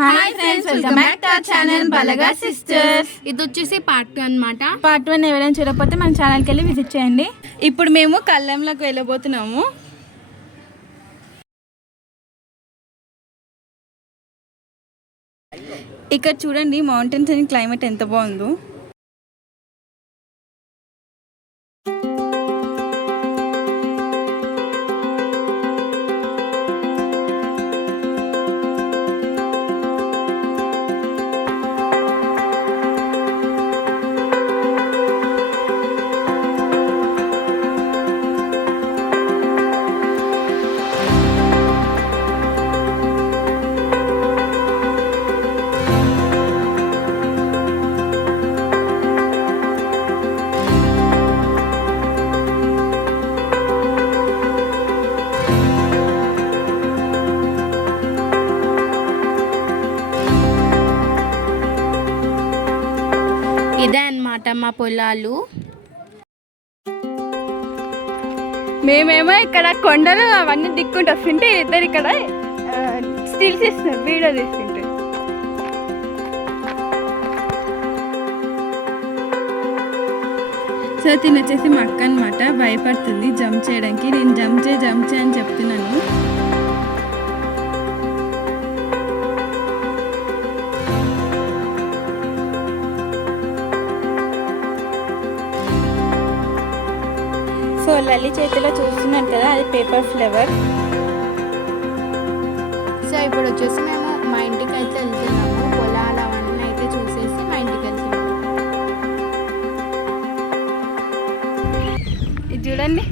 Hi friends, welcome back to our channel Balaga sisters. ఇది వచ్చేసి part 2 అన్నమాట. పార్ట్ 1 ఎవరైనా చూడకపోతే మన ఛానల్కి వెళ్ళి విజిట్ చేయండి. ఇప్పుడు మేము కళ్ళంలోకి వెళ్ళబోతున్నాము. ఇక్కడ చూడండి మౌంటైన్స్ అండ్ క్లైమేట్ ఎంత బాగుందో. ఇదే అన్నమాట మా పొలాలు. మేమేమో ఇక్కడ కొండలు అవన్నీ దిక్కుంటూ వస్తుంటే ఇద్దరు ఇక్కడ స్టిల్స్ ఇస్తున్నారు, వీడియో తీస్తుంటే. సో తిని వచ్చేసి మా అక్క అనమాట, భయపడుతుంది జంప్ చేయడానికి. నేను జంప్ చేయి అని చెప్తున్నాను. సో లలి చేతిలో చూస్తున్నారు కదా, అది పేపర్ ఫ్లేవర్. సో ఇప్పుడు వచ్చేసి మేము మా ఇంటికి అయితే వెళ్తున్నాము. పొలాలు అవన్నీ అయితే చూసేసి మా ఇంటికి వెళ్తున్నాము. ఇది చూడండి.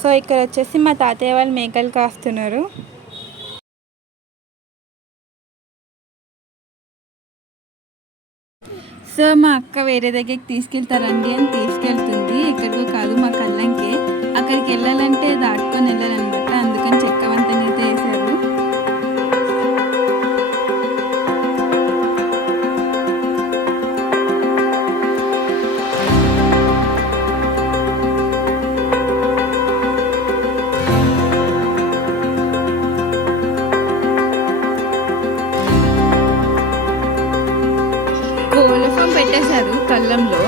సో ఇక్కడ వచ్చేసి మా తాతయ్య వాళ్ళు మేకలు కాస్తున్నారు. సో మా అక్క వేరే దగ్గరికి తీసుకెళ్తారండి అని తీసుకెళ్తుంది. ఎక్కడికో కాదు, మా కళ్ళంకే. అక్కడికి వెళ్ళాలంటే దాటుకొని వెళ్ళాలన్నమాట, అందుకని చెక్కవంతని అయితే వేశారు. కోలఫం పెట్టేశారు కళ్ళంలో.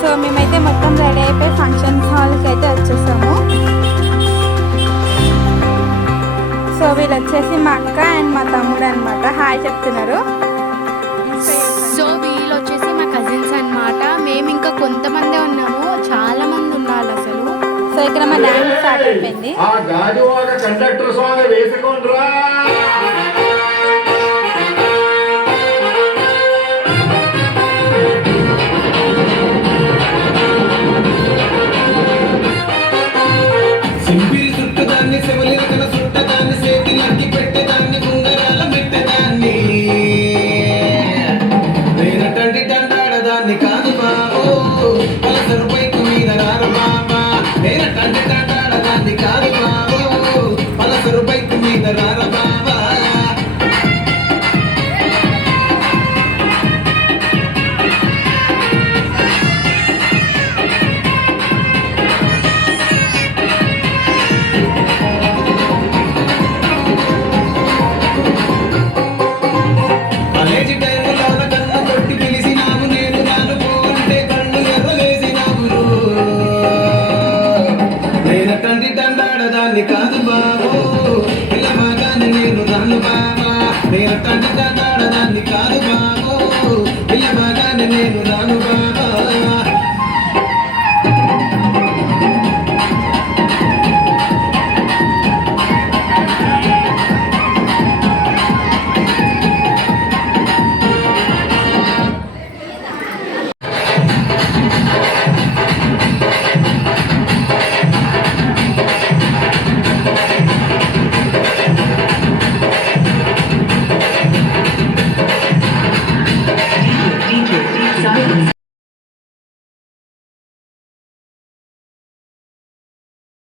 సో మేమైతే మొత్తం రెడీ అయిపోయి ఫంక్షన్ హాల్కి అయితే వచ్చేసాము. సో వీళ్ళు వచ్చేసి మా అక్క అండ్ మా తమ్ముడు అనమాట, హాయ్ చెప్తున్నారు. సో వీళ్ళు వచ్చేసి మా కజిన్స్ అన్నమాట. మేము ఇంకా కొంతమందే ఉన్నాము, చాలా మంది ఉన్నారు అసలు. సో ఇక్కడ మా డాన్స్ స్టార్ట్ అయిపోయింది. ఆ గాజువాక కండక్టర్ సాంగ్ వేసిన